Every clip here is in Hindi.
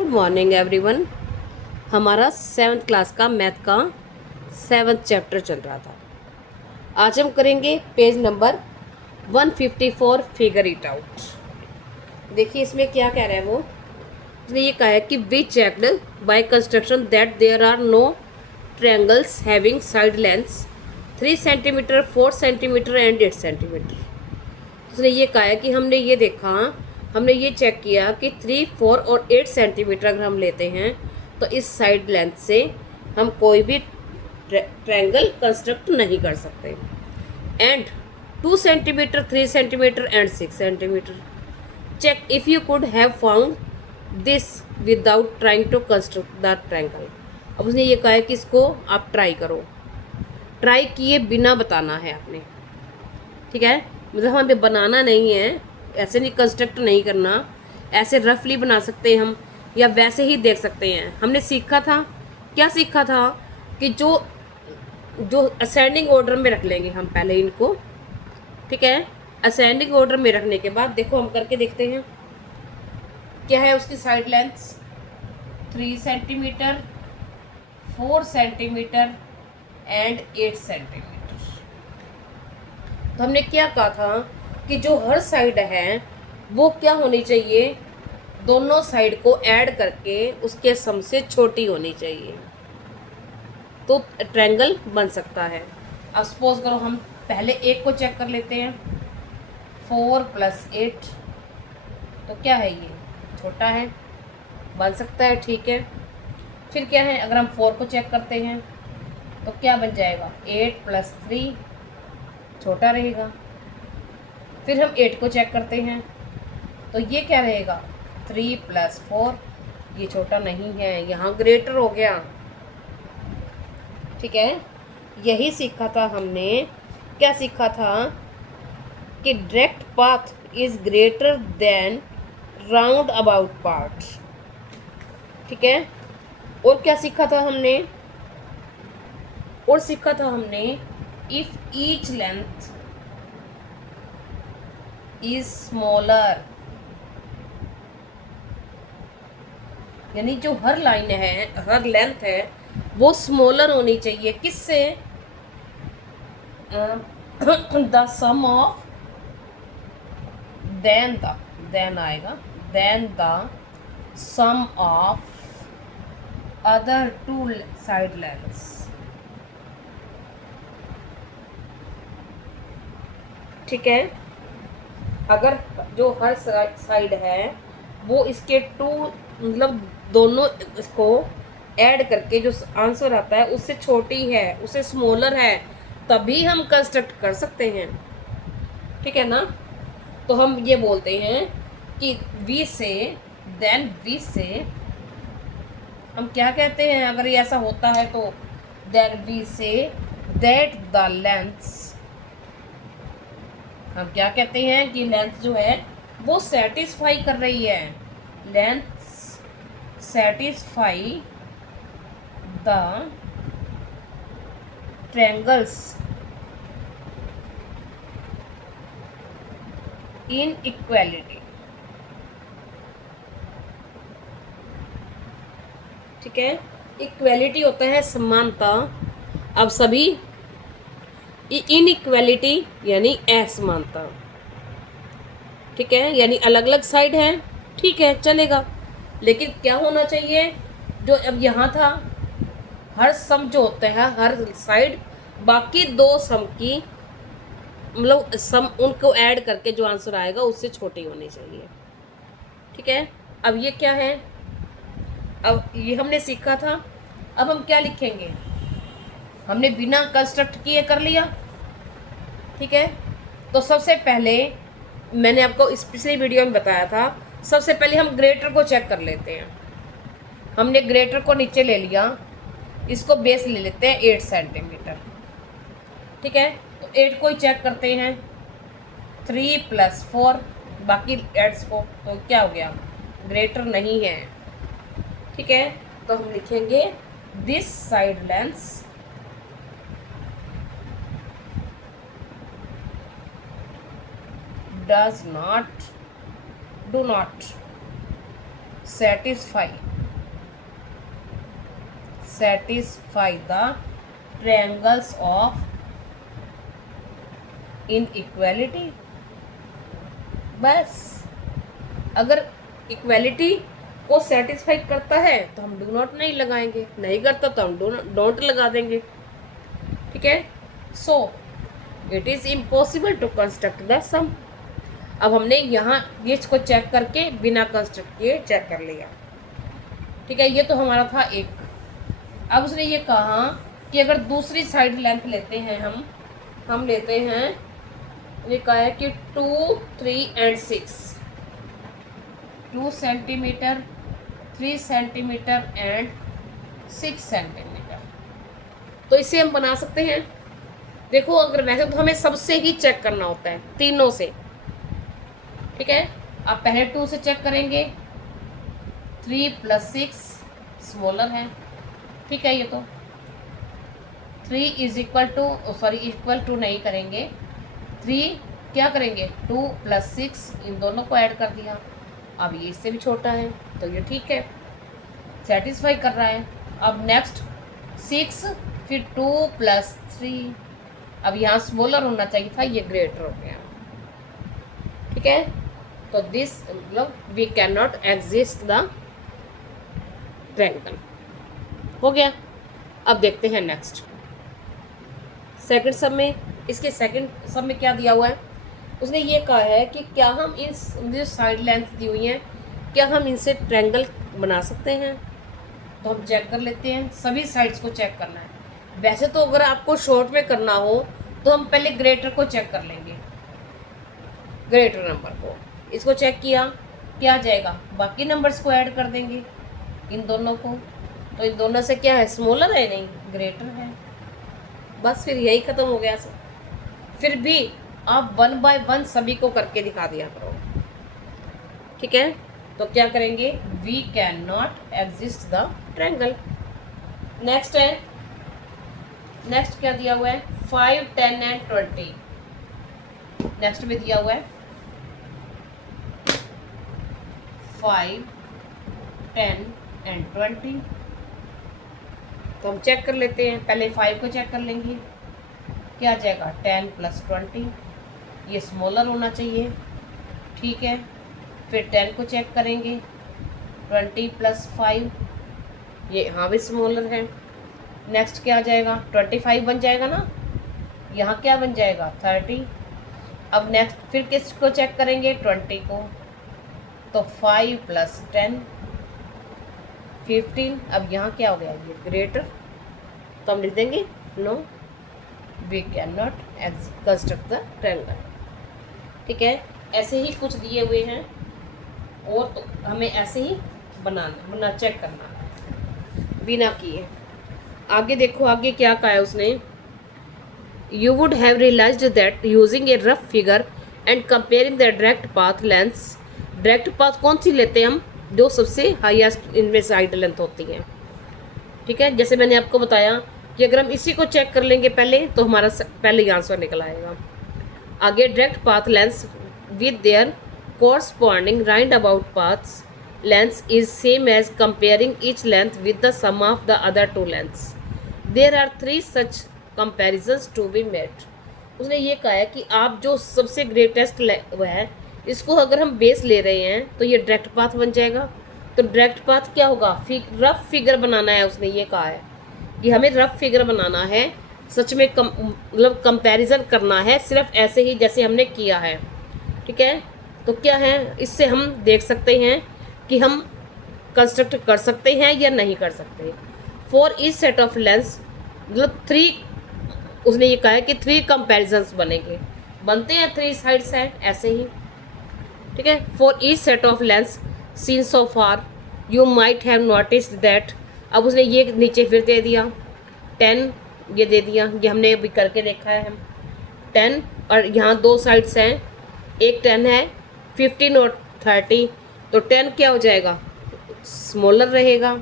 Good morning everyone. हमारा 7th क्लास का मैथ का 7th चैप्टर चल रहा था। आज हम करेंगे page number 154 figure it out. देखिए इसमें क्या कह रहा है वो। उसने ये कहा है कि we checked by construction that there are no triangles having side lengths 3 centimetre 4 centimetre and 8 centimetre. उसने ये कहा है कि हमने ये देखा, हमने ये चेक किया कि 3, 4 और 8 सेंटीमीटर अगर हम लेते हैं तो इस साइड लेंथ से हम कोई भी ट्रायंगल कंस्ट्रक्ट नहीं कर सकते। And 2 centimetre 3 centimetre and 6 centimetre. Check if you could have found this without trying to construct the triangle. अब उसने ये कहा है कि इसको आप ट्राई करो, ट्राई किए बिना बताना है आपने, ठीक है। मतलब हमें बनाना नहीं है, ऐसे नहीं कंस्ट्रक्ट नहीं करना, ऐसे रफली बना सकते हैं हम या वैसे ही देख सकते हैं। हमने सीखा था, क्या सीखा था कि जो जो असेंडिंग ऑर्डर में रख लेंगे हम पहले इनको, ठीक है। असेंडिंग ऑर्डर में रखने के बाद देखो हम करके देखते हैं क्या है उसकी side lengths 3 centimetre 4 centimetre and 8 centimetre. तो हमने क्या कहा था कि जो हर साइड है वो क्या होनी चाहिए, दोनों साइड को ऐड करके उसके सम से छोटी होनी चाहिए तो ट्रायंगल बन सकता है। अब सपोज करो हम पहले एक को चेक कर लेते हैं, 4 + 8 तो क्या है, ये छोटा है, बन सकता है, ठीक है। फिर क्या है, अगर हम 4 को चेक करते हैं तो क्या बन जाएगा, 8 + 3 छोटा रहेगा। फिर हम 8 को चेक करते हैं तो ये क्या रहेगा, 3 + 4, ये छोटा नहीं है, यहाँ ग्रेटर हो गया, ठीक है। यही सीखा था हमने, क्या सीखा था कि direct path is greater than round about part, ठीक है। और क्या सीखा था हमने, और सीखा था हमने if each length is smaller, यानी जो हर लाइन है, हर लेंथ है वो स्मॉलर होनी चाहिए किससे, द सम ऑफ देन आएगा, then the sum of other 2 side lengths, ठीक है। अगर जो हर साइड है वो इसके 2 मतलब दोनों इसको ऐड करके जो आंसर आता है उससे छोटी है, उससे स्मॉलर है, तभी हम कंस्ट्रक्ट कर सकते हैं, ठीक है ना। तो हम ये बोलते हैं कि वी से हम क्या कहते हैं, अगर ये ऐसा होता है तो then we say that the lengths, हम क्या कहते हैं कि लेंथ जो है वो सेटिस्फाई कर रही है, length satisfy the triangles in equality, ठीक है। इक्वालिटी होता है समानता। अब सभी इनइक्वालिटी यानी असमानता, ठीक है, यानी अलग अलग साइड है, ठीक है चलेगा। लेकिन क्या होना चाहिए, जो अब यहाँ था हर सम जो होता है हर साइड बाकी 2 सम की मतलब सम उनको ऐड करके जो आंसर आएगा उससे छोटी होनी चाहिए, ठीक है। अब ये क्या है, अब ये हमने सीखा था। अब हम क्या लिखेंगे, हमने बिना कंस्ट्रक्ट किए कर लिया, ठीक है। तो सबसे पहले मैंने आपको इस पिछली वीडियो में बताया था, सबसे पहले हम ग्रेटर को चेक कर लेते हैं। हमने ग्रेटर को नीचे ले लिया, इसको बेस ले लेते हैं 8 सेंटीमीटर, ठीक है। तो 8 को ही चेक करते हैं, 3 + 4 बाकी एड्स को, तो क्या हो गया, ग्रेटर नहीं है, ठीक है। तो हम लिखेंगे this side lengths do not satisfy satisfy the triangles of inequality. बस अगर इक्वालिटी को सेटिस्फाई करता है तो हम डू नॉट नहीं लगाएंगे, नहीं करता तो हम डोंट लगा देंगे। ठीक है, so it is impossible to construct the sum. अब हमने यहाँ ये इसको चेक करके बिना कंस्ट्रक्ट किए चेक कर लिया। ठीक है, ये तो हमारा था एक। अब उसने ये कहा कि अगर दूसरी साइड लेंथ लेते हैं हम लेते हैं, ये कहा है कि 2, 3 and 6, 2 centimetre, 3 centimetre and 6 centimetre. तो इसे हम बना सकते हैं। देखो, अगर वैसे तो हमें सबसे ही चेक करना होता है, तीनों से। ठीक है, आप पहले 2 से चेक करेंगे, 3 + 6 स्मॉलर है। ठीक है, ये तो 3 इक्वल टू नहीं करेंगे, 3 क्या करेंगे, 2 + 6, इन दोनों को ऐड कर दिया। अब ये इससे भी छोटा है तो ये ठीक है, सेटिस्फाई कर रहा है। अब नेक्स्ट 6, फिर 2 + 3, अब यहाँ स्मॉलर होना चाहिए था, ये ग्रेटर हो गया। ठीक है, तो दिस मतलब we can not exist the triangle. हो गया। अब देखते हैं नेक्स्ट सेकंड सब में। इसके सेकंड सब में क्या दिया हुआ है, उसने ये कहा है कि क्या हम इन जो साइड लेंथ दी हुई हैं, क्या हम इनसे ट्रायंगल बना सकते हैं। तो हम चेक कर लेते हैं, सभी साइड्स को चेक करना है। वैसे तो अगर आपको शॉर्ट में करना हो तो हम पहले ग्रेटर को चेक कर लेंगे, ग्रेटर नंबर को। इसको चेक किया, क्या आ जाएगा, बाकी नंबर्स को ऐड कर देंगे इन दोनों को। तो इन दोनों से क्या है, स्मॉलर है, नहीं ग्रेटर है। बस फिर यही ख़त्म हो गया सब। फिर भी आप 1 by 1 सभी को करके दिखा दिया करो। ठीक है, तो क्या करेंगे, we can not exist the triangle. Next है, नेक्स्ट क्या दिया हुआ है, 5, 10 and 20। नेक्स्ट में दिया हुआ है 5, 10 and 20। तो हम चेक कर लेते हैं, पहले 5 को चेक कर लेंगे, क्या आ जाएगा, 10 + 20, ये स्मॉलर होना चाहिए। ठीक है, फिर 10 को चेक करेंगे, 20 + 5, ये यहाँ भी स्मॉलर है। नेक्स्ट क्या आ जाएगा, 25 बन जाएगा ना, यहाँ क्या बन जाएगा, 30। अब नेक्स्ट फिर किसको चेक करेंगे, 20 को, तो 5 + 10, 15। अब यहाँ क्या हो गया, ये ग्रेटर। तो हम लिख देंगे no, we can not construct the triangle. ठीक है, ऐसे ही कुछ दिए हुए हैं और तो हमें ऐसे ही बना चेक करना बिना किए। आगे देखो, आगे क्या कहा है उसने, you would have realised that using a rough figure and comparing the direct path lengths. Direct path कौन सी लेते हैं हम, जो सबसे हाईएस्ट इनमें साइड लेंथ होती है। ठीक है, जैसे मैंने आपको बताया कि अगर हम इसी को चेक कर लेंगे पहले तो हमारा पहले ही आंसर निकल आएगा। आगे direct path lengths with their corresponding roundabout paths length is same as comparing each length with the sum of the other two lengths. There are 3 such comparisons to be made. उसने ये कहा है कि आप जो सबसे ग्रेटेस्ट वो है, इसको अगर हम बेस ले रहे हैं तो ये डायरेक्ट पाथ बन जाएगा। तो डायरेक्ट पाथ क्या होगा, रफ फिगर बनाना है। उसने ये कहा है कि हमें रफ फिगर बनाना है, सच में मतलब कंपैरिजन करना है, सिर्फ ऐसे ही जैसे हमने किया है। ठीक है, तो क्या है, इससे हम देख सकते हैं कि हम कंस्ट्रक्ट कर सकते हैं या नहीं कर सकते। For each set of lens, मतलब 3, उसने ये कहा है कि 3 कंपैरिजन्स बनेंगे, बनते हैं 3 साइड ऐसे ही। ठीक है, for each set of lens seen so far you might have noticed that. अब उसने ये नीचे फिर दे दिया 10, ये दे दिया, ये हमने अभी करके देखा है हम 10, और यहाँ 2 साइड्स हैं, एक 10 है, 15 और 30। तो 10 क्या हो जाएगा, स्मॉलर रहेगा।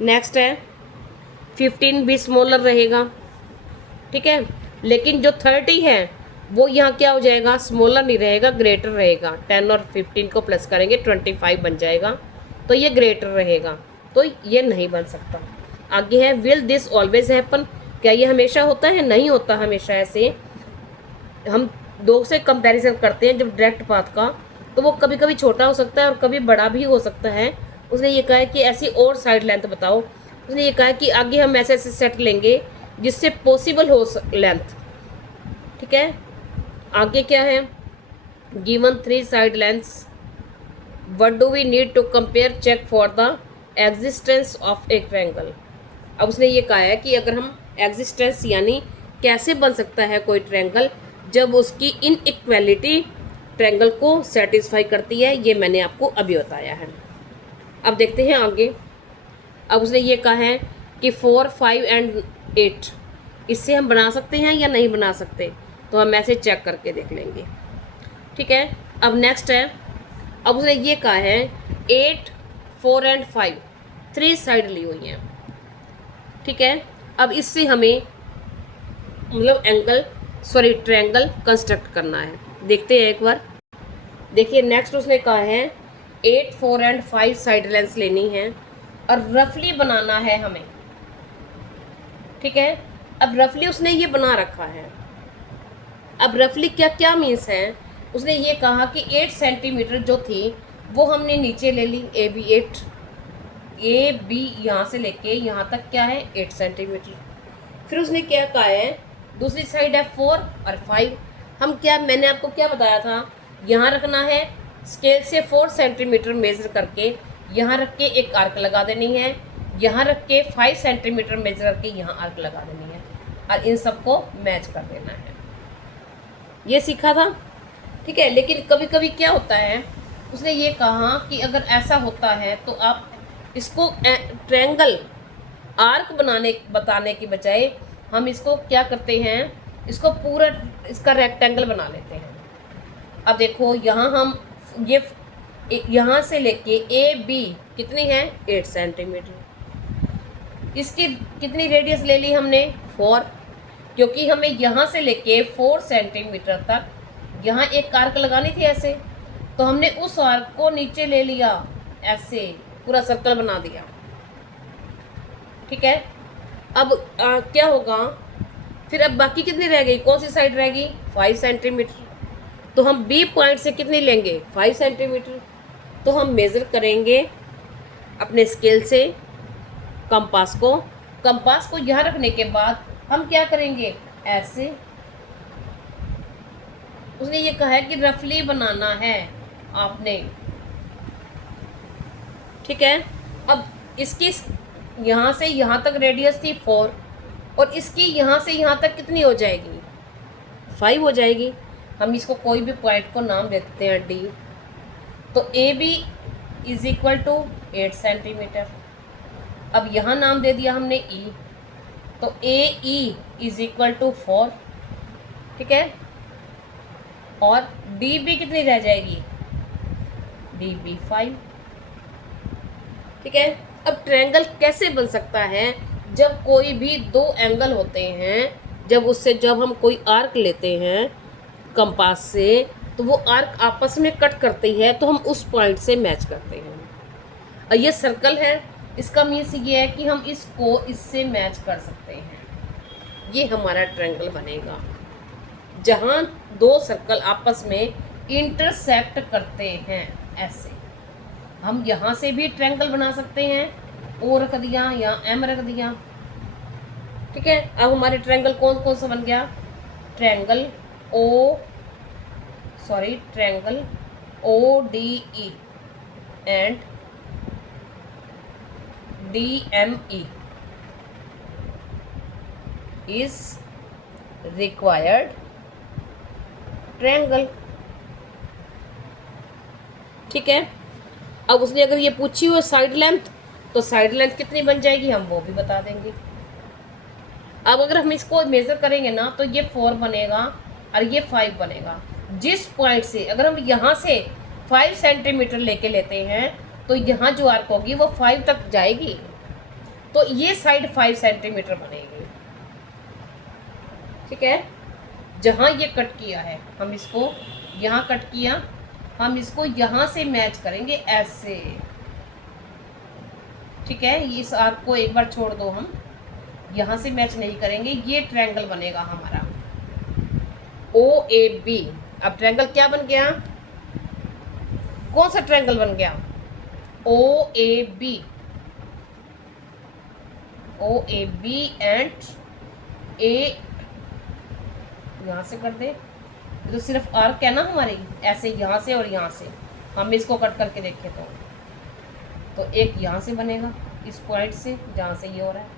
नेक्स्ट है 15 भी स्मॉलर रहेगा। ठीक है, लेकिन जो 30 है वो यहाँ क्या हो जाएगा, स्मॉलर नहीं रहेगा, ग्रेटर रहेगा। 10 और 15 को प्लस करेंगे 25 बन जाएगा, तो ये ग्रेटर रहेगा, तो ये नहीं बन सकता। आगे है विल दिस ऑलवेज हैपन, क्या ये हमेशा होता है? नहीं होता हमेशा ऐसे। हम दो से कंपैरिजन करते हैं जब डायरेक्ट पाथ का, तो वो कभी कभी छोटा हो सकता है और कभी बड़ा भी हो सकता है। उसने ये कहा है कि ऐसी और साइड लेंथ बताओ। उसने ये कहा है कि आगे हम ऐसे ऐसे सेट लेंगे जिससे पॉसिबल हो लेंथ। ठीक है, आगे क्या है? Given 3 side lengths, what do we need to compare check for the existence of a triangle. अब उसने ये कहा है कि अगर हम एग्जिस्टेंस यानी कैसे बन सकता है कोई ट्रायंगल जब उसकी इनइक्वालिटी ट्रायंगल को सेटिस्फाई करती है, ये मैंने आपको अभी बताया है। अब देखते हैं आगे। अब उसने ये कहा है कि 4, 5 एंड 8 इससे हम बना सकते हैं या नहीं बना सकते, तो हम ऐसे चेक करके देख लेंगे। ठीक है, अब नेक्स्ट है। अब उसने ये कहा है 8, 4 एंड 5 3 साइड ली हुई हैं। ठीक है, अब इससे हमें मतलब ट्रायंगल कंस्ट्रक्ट करना है। देखते हैं एक बार। देखिए नेक्स्ट उसने कहा है 8, 4 एंड 5 साइड लेंस लेनी है और रफली बनाना है हमें। ठीक है, अब रफली उसने ये बना रखा है। अब रफली क्या क्या मीन्स है? उसने ये कहा कि 8 सेंटीमीटर जो थी वो हमने नीचे ले ली, ए बी यहाँ से लेके यहाँ तक क्या है 8 सेंटीमीटर। फिर उसने क्या कहा है, दूसरी साइड है 4 और 5। हम क्या, मैंने आपको क्या बताया था, यहाँ रखना है स्केल से 4 सेंटीमीटर मेज़र करके यहाँ रख के एक आर्क लगा देनी है, यहाँ रख के 5 सेंटीमीटर मेज़र करके यहाँ आर्क लगा देनी है और इन सबको मैच कर देना है। ये सीखा था। ठीक है, लेकिन कभी कभी क्या होता है, उसने ये कहा कि अगर ऐसा होता है तो आप इसको ट्रायंगल आर्क बताने की बजाय हम इसको क्या करते हैं, इसको पूरा इसका रेक्टेंगल बना लेते हैं। अब देखो यहाँ हम ये यहाँ से लेके ए बी कितनी है 8 सेंटीमीटर। इसकी कितनी रेडियस ले ली हमने 4, क्योंकि हमें यहाँ से लेके 4 सेंटीमीटर तक यहाँ एक आर्क लगानी थी ऐसे, तो हमने उस आर्क को नीचे ले लिया, ऐसे पूरा सर्कल बना दिया। ठीक है, अब क्या होगा फिर? अब बाकी कितनी रह गई, कौन सी साइड रहेगी 5 सेंटीमीटर। तो हम बी पॉइंट से कितनी लेंगे 5 सेंटीमीटर। तो हम मेज़र करेंगे अपने स्केल से कंपास को यहाँ रखने के बाद हम क्या करेंगे ऐसे। उसने ये कहा है कि रफली बनाना है आपने। ठीक है, अब इसकी यहाँ से यहाँ तक रेडियस थी 4 और इसकी यहाँ से यहाँ तक कितनी हो जाएगी 5 हो जाएगी। हम इसको कोई भी पॉइंट को नाम दे देते हैं डी। तो A B is equal to 8 centimetre. अब यहाँ नाम दे दिया हमने ई, तो A E is equal to 4। ठीक है, और डी बी कितनी रह जाएगी डी बी 5। ठीक है, अब ट्रायंगल कैसे बन सकता है? जब कोई भी दो एंगल होते हैं, जब हम कोई आर्क लेते हैं कंपास से, तो वो आर्क आपस में कट करती है, तो हम उस पॉइंट से मैच करते हैं। और ये सर्कल है, इसका मीन्स ये है कि हम इसको इससे मैच कर सकते हैं। ये हमारा ट्रायंगल बनेगा जहाँ दो सर्कल आपस में इंटरसेक्ट करते हैं। ऐसे हम यहाँ से भी ट्रायंगल बना सकते हैं, ओ रख दिया या एम रख दिया। ठीक है, अब हमारे ट्रायंगल कौन कौन सा बन गया? Triangle O D E and D M E is required triangle. ठीक है, अब उसने अगर ये पूछी हुई साइड लेंथ, तो साइड लेंथ कितनी बन जाएगी हम वो भी बता देंगे। अब अगर हम इसको मेज़र करेंगे ना, तो ये 4 बनेगा और ये 5 बनेगा। जिस पॉइंट से अगर हम यहाँ से 5 सेंटीमीटर लेके लेते हैं, तो यहाँ जो आर्क होगी वो 5 तक जाएगी, तो ये साइड 5 सेंटीमीटर बनेगी। ठीक है, जहाँ ये कट किया है हम इसको यहाँ कट किया, हम इसको यहाँ से मैच करेंगे ऐसे। ठीक है, इस आर्क को एक बार छोड़ दो, हम यहाँ से मैच नहीं करेंगे, ये ट्रायंगल बनेगा हमारा ओ ए बी। अब ट्रायंगल क्या बन गया, कौन सा ट्रायंगल बन गया, O A B, O A B and A, यहाँ से कर दे, तो सिर्फ आर्क है ना हमारी, ऐसे यहाँ से और यहाँ से हम इसको कट करके देखें तो एक यहाँ से बनेगा इस पॉइंट से जहाँ से ये हो रहा है,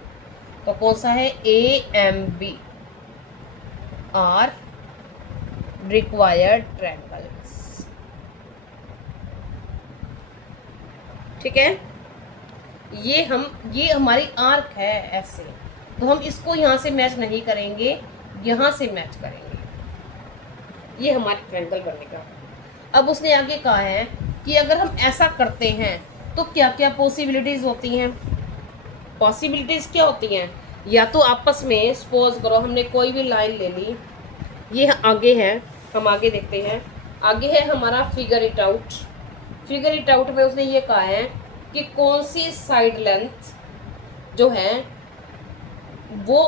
तो कौन सा है, A M B R required triangles. ठीक है, ये हमारी आर्क है ऐसे, तो हम इसको यहाँ से मैच नहीं करेंगे, यहाँ से मैच करेंगे, ये हमारे ट्रायंगल बनेगा। अब उसने आगे कहा है कि अगर हम ऐसा करते हैं तो क्या क्या पॉसिबिलिटीज़ होती हैं। पॉसिबिलिटीज़ क्या होती हैं, या तो आपस में सपोज करो हमने कोई भी लाइन ले ली, ये आगे है, हम आगे देखते हैं, आगे है हमारा figure it out. Figure it out में उसने ये कहा है कि कौन सी साइड लेंथ जो है वो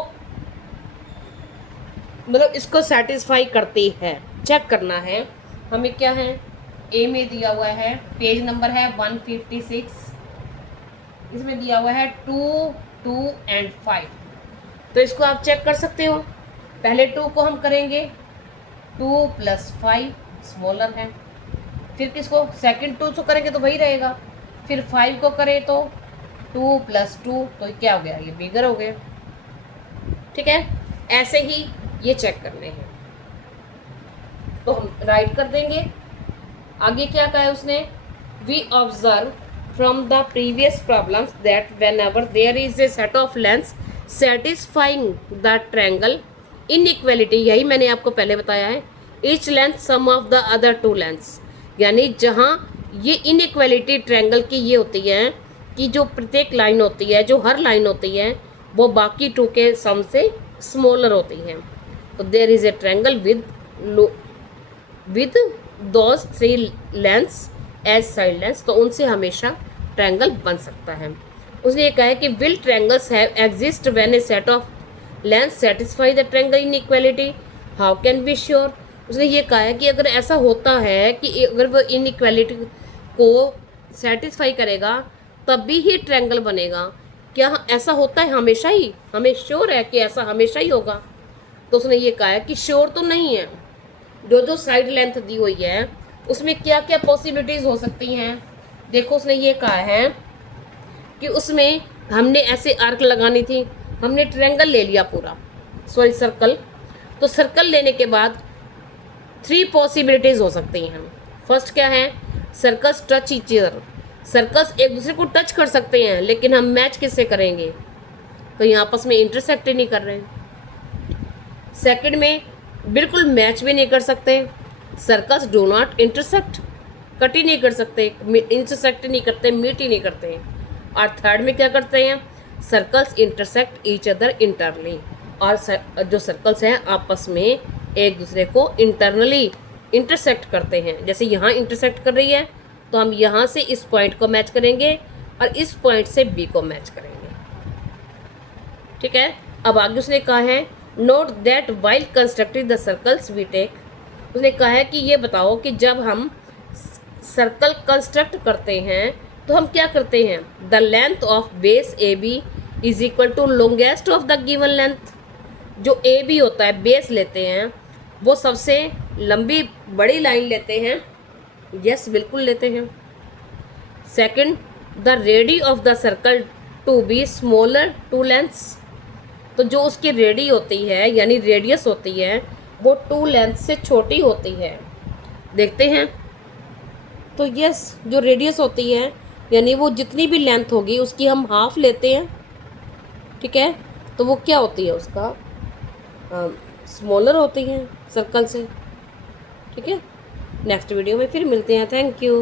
मतलब इसको सेटिस्फाई करती है, चेक करना है हमें। क्या है, ए में दिया हुआ है, पेज नंबर है 156, इसमें दिया हुआ है 2, 2 एंड 5। तो इसको आप चेक कर सकते हो। पहले 2 को हम करेंगे, 2 + 5 स्मॉलर है, फिर किसको सेकंड 2 को करेंगे तो वही रहेगा, फिर 5 को करें तो 2 + 2, तो क्या हो गया, ये बिगर हो गया। ठीक है, ऐसे ही ये चेक करने हैं, तो हम राइट कर देंगे। आगे क्या कहा है उसने, we observe from the previous problems that whenever there is a set of lengths satisfying the triangle inequality, यही मैंने आपको पहले बताया है, each length sum of the other 2 lengths, यानी जहाँ ये इनइक्वालिटी ट्रायंगल की ये होती है कि जो प्रत्येक लाइन होती है, जो हर लाइन होती है वो बाकी 2 के सम से स्मॉलर होती है। तो there is a triangle with those 3 lengths as side lengths, तो उनसे हमेशा ट्रायंगल बन सकता है। उसने ये कहा है कि will triangles have exist when A set of lengths satisfy the triangle inequality, how can be sure. उसने ये कहा है कि अगर ऐसा होता है कि अगर वो इनइक्वालिटी को सेटिस्फाई करेगा तभी ही ट्रायंगल बनेगा, क्या ऐसा होता है हमेशा ही, हमें श्योर है कि ऐसा हमेशा ही होगा। तो उसने ये कहा है कि श्योर तो नहीं है, जो साइड लेंथ दी हुई है उसमें क्या क्या पॉसिबिलिटीज़ हो सकती हैं। देखो उसने ये कहा है कि उसमें हमने ऐसे आर्क लगानी थी, हमने ट्रायंगल ले लिया पूरा, सॉरी सर्कल, तो सर्कल लेने के बाद 3 पॉसिबिलिटीज़ हो सकती हैं। फर्स्ट क्या है, circles touch each other, circles एक दूसरे को टच कर सकते हैं, लेकिन हम मैच किससे करेंगे, कहीं आपस में इंटरसेक्ट ही नहीं कर रहे हैं। सेकंड में बिल्कुल मैच भी नहीं कर सकते, circles do not intersect, cut ही नहीं कर सकते, इंटरसेक्ट नहीं करते, मीट ही नहीं करते। और थर्ड में क्या करते हैं, circles intersect each other internally, और जो सर्कल्स हैं आपस में एक दूसरे को इंटरनली इंटरसेक्ट करते हैं। जैसे यहाँ इंटरसेक्ट कर रही है तो हम यहाँ से इस पॉइंट को मैच करेंगे और इस पॉइंट से बी को मैच करेंगे। ठीक है, अब आगे उसने कहा है note that while constructing the circles we take, उसने कहा है कि ये बताओ कि जब हम सर्कल कंस्ट्रक्ट करते हैं तो हम क्या करते हैं, the length of base A B is equal to longest of the given length. जो ए बी होता है, बेस लेते हैं, वो सबसे लंबी बड़ी लाइन लेते हैं, यस बिल्कुल लेते हैं। Second, the radii of the circle to be smaller 2 lengths, तो जो उसकी रेडी होती है यानी रेडियस होती है वो 2 लेंथ से छोटी होती है, देखते हैं। तो यस, जो रेडियस होती है यानी वो जितनी भी लेंथ होगी उसकी हम हाफ लेते हैं। ठीक है, तो वो क्या होती है, उसका स्मॉलर होती है सर्कल से। ठीक है, नेक्स्ट वीडियो में फिर मिलते हैं, थैंक यू।